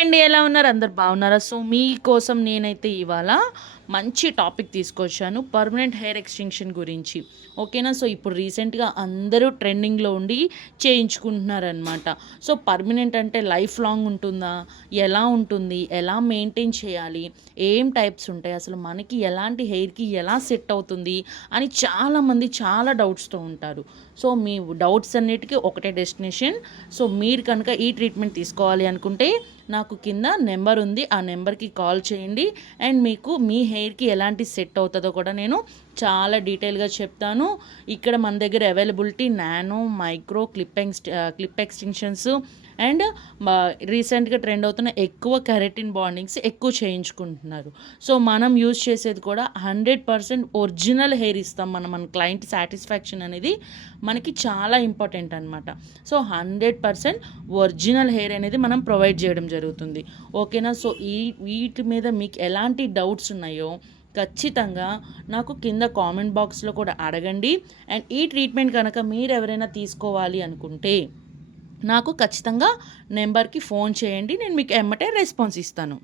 అండి. ఎలా ఉన్నారు? అందరూ బాగున్నారా? సో, మీకోసం నేనైతే ఇవాళ మంచి టాపిక్ తీసుకొచ్చాను. పర్మనెంట్ హెయిర్ ఎక్స్‌టెన్షన్ గురించి. ఓకేనా? సో, ఇప్పుడు రీసెంట్‌గా అందరూ ట్రెండింగ్‌లో ఉండి చేయించుకుంటున్నారనమాట. సో, పర్మనెంట్ అంటే లైఫ్ లాంగ్ ఉంటుందా? ఎలా ఉంటుంది? ఎలా మెయింటైన్ చేయాలి? ఏం టైప్స్ ఉంటాయి? అసలు మనకి ఎలాంటి హెయిర్‌కి ఎలా సెట్ అవుతుంది? అని చాలామంది చాలా డౌట్స్‌తో ఉంటారు. సో, మీ డౌట్స్ అన్నిటికి ఒకటే డెస్టినేషన్. సో, మీరు కనుక ఈ ట్రీట్మెంట్ తీసుకోవాలి అనుకుంటే నాకు కింద నెంబర్ ఉంది. ఆ నెంబర్‌కి కాల్ చేయండి. అండ్ మీకు మీ హెయిర్‌కి ఎలాంటి సెట్ అవుతదో కూడా నేను చాలా డీటెయిల్‌గా చెప్తాను. ఇక్కడ మన దగ్గర availability nano, micro, clip extensions and రీసెంట్‌గా ట్రెండ్ అవుతున్న ఎక్కువ కెరటిన్ బాండింగ్స్ ఎక్కువ చేయించుకుంటున్నారు. సో, మనం యూజ్ చేసేది కూడా 100% ఒరిజినల్ హెయిర్ ఇస్తాం. మన క్లయింట్ సాటిస్ఫాక్షన్ అనేది మనకి చాలా ఇంపార్టెంట్ అనమాట. సో, 100% ఒరిజినల్ హెయిర్ అనేది మనం ప్రొవైడ్ చేయడం జరుగుతుంది. ఓకేనా? సో, వీటి మీద మీకు ఎలాంటి డౌట్స్ ఉన్నాయో ఖచ్చితంగా నాకు కింద కామెంట్ బాక్స్‌లో కూడా అడగండి. అండ్ ఈ ట్రీట్మెంట్ కనుక మీరెవరైనా తీసుకోవాలి అనుకుంటే నాకు ఖచ్చితంగా నెంబర్‌కి ఫోన్ చేయండి. నేను మీకు ఎమ్మటే రెస్పాన్స్ ఇస్తాను.